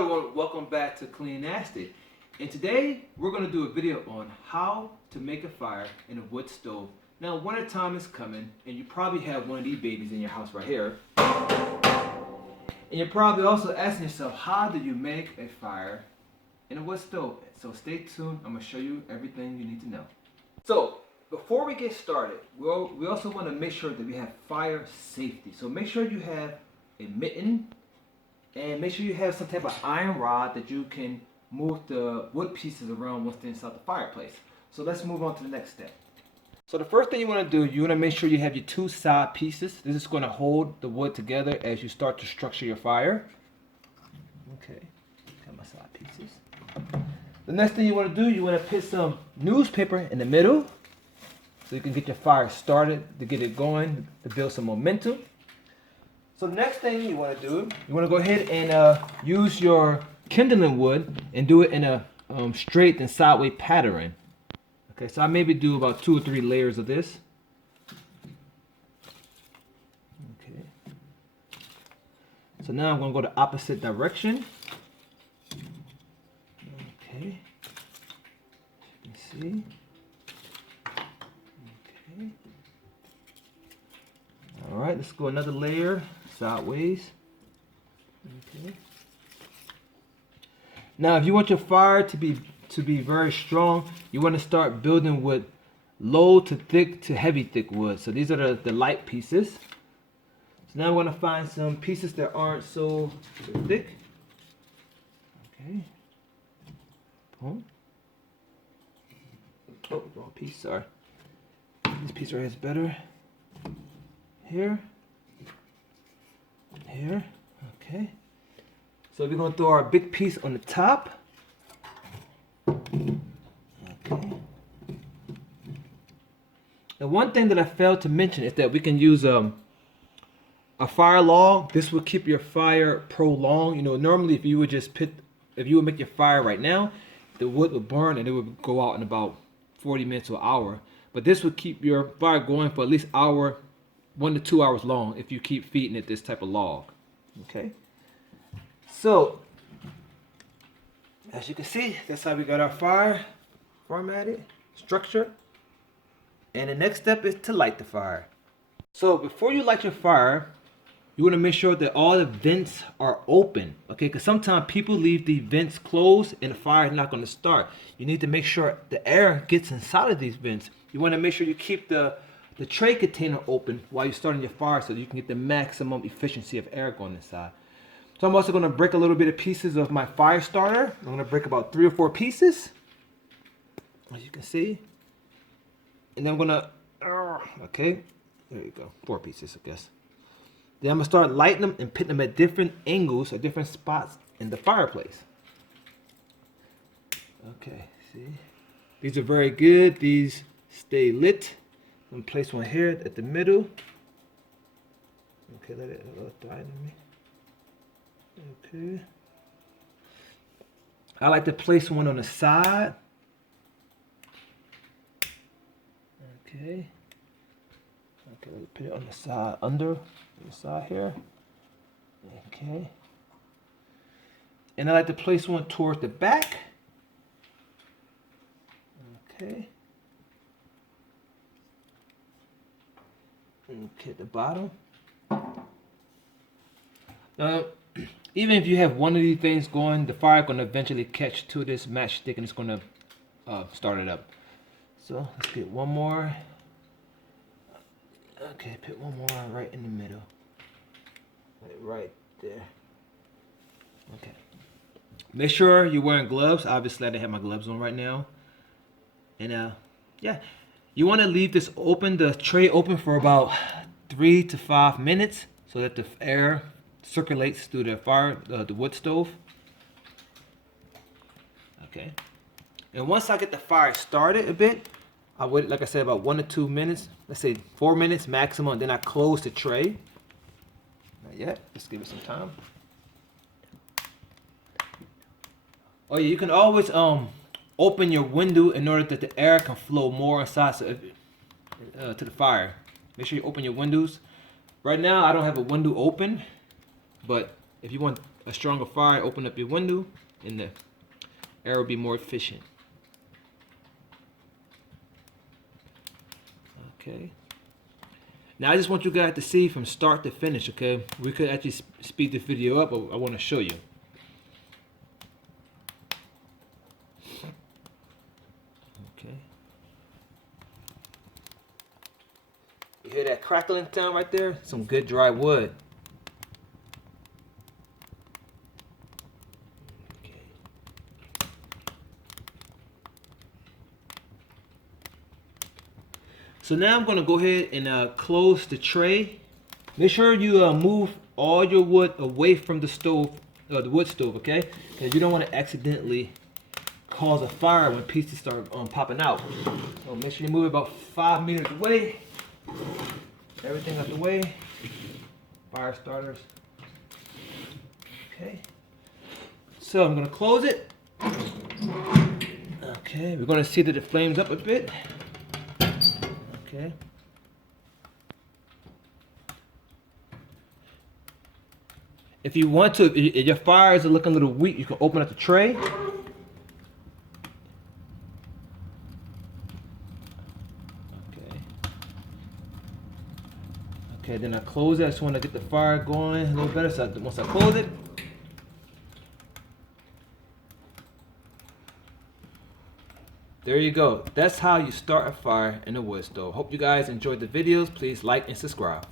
everyone, welcome back to Clean Nasty. And today we're going to do a video on how to make a fire in a wood stove. Now winter time is coming and you probably have one of these babies in your house right here. And you're probably also asking yourself, how do you make a fire in a wood stove? So stay tuned, I'm going to show you everything you need to know. So before we get started, we also want to make sure that we have fire safety. So make sure you have a mitten, and make sure you have some type of iron rod that you can move the wood pieces around once they're inside the fireplace. So let's move on to the next step. So the first thing you want to do, you want to make sure you have your two side pieces. This is going to hold the wood together as you start to structure your fire. Okay, got my side pieces. The next thing you want to do, you want to put some newspaper in the middle so you can get your fire started, to get it going, to build some momentum. So the next thing you want to do, you want to go ahead and use your kindling wood and do it in a straight and sideways pattern. Okay, so I maybe do about 2 or 3 layers of this. Okay. So now I'm going to go the opposite direction. Okay. You see. Okay. All right, let's go another layer. Sideways. Okay. Now, if you want your fire to be very strong, you want to start building with low to thick to heavy thick wood. So these are the light pieces. So now I want to find some pieces that aren't so thick. Okay. Boom. Oh, wrong piece. Sorry. This piece right here is better. Here. Here, okay. So we're going to throw our big piece on the top. Okay. And one thing that I failed to mention is that we can use a fire log. This will keep your fire prolonged. You know, normally if you would make your fire right now, the wood would burn and it would go out in about 40 minutes to an hour. But this would keep your fire going for at least 1 to 2 hours long if you keep feeding it this type of log. Okay, so as you can see, that's how we got our fire formatted, structured. And the next step is to light the fire. So before you light your fire, you want to make sure that all the vents are open. Okay, because sometimes people leave the vents closed and the fire is not going to start. You need to make sure the air gets inside of these vents. You want to make sure you keep the tray container open while you're starting your fire so that you can get the maximum efficiency of air going inside. So I'm also going to break a little bit of pieces of my fire starter. I'm going to break about 3 or 4 pieces, as you can see. And then I'm going to, okay, there you go, 4 pieces, I guess. Then I'm going to start lighting them and putting them at different angles or different spots in the fireplace. Okay, see? These are very good. These stay lit. I'm going to place one here at the middle. Okay, let it dive in me. Okay. I like to place one on the side. Okay. Okay, let's put it on the side, under the side here. Okay. And I like to place one towards the back. Okay. Okay, at the bottom. Now, even if you have one of these things going, the fire is going to eventually catch to this matchstick and it's going to start it up. So let's get one more. Okay, put one more right in the middle. Right there. Okay. Make sure you're wearing gloves. Obviously, I didn't have my gloves on right now. And yeah. You want to leave this open, the tray open for about 3 to 5 minutes so that the air circulates through the the wood stove. Okay. And once I get the fire started a bit, I wait, like I said, about 1 to 2 minutes. Let's say 4 minutes maximum. Then I close the tray. Not yet. Just give it some time. Oh yeah, you can always open your window in order that the air can flow more inside to the fire. Make sure you open your windows. Right now I don't have a window open, but if you want a stronger fire, open up your window, and the air will be more efficient. Okay. Now I just want you guys to see from start to finish, okay? We could actually speed the video up, but I want to show you. Okay. You hear that crackling sound right there? Some good dry wood. So now I'm going to go ahead and close the tray. Make sure you move all your wood away from the stove, the wood stove, okay? Because you don't want to accidentally cause a fire when pieces start popping out. So make sure you move it about 5 meters away. Everything out the way. Fire starters. Okay. So I'm going to close it. Okay, we're going to see that it flames up a bit. Okay. If you want to, if your fires are looking a little weak, you can open up the tray. Okay, then I close it. I just want to get the fire going a little better. So once I close it, there you go. That's how you start a fire in a wood stove. Hope you guys enjoyed the videos. Please like and subscribe.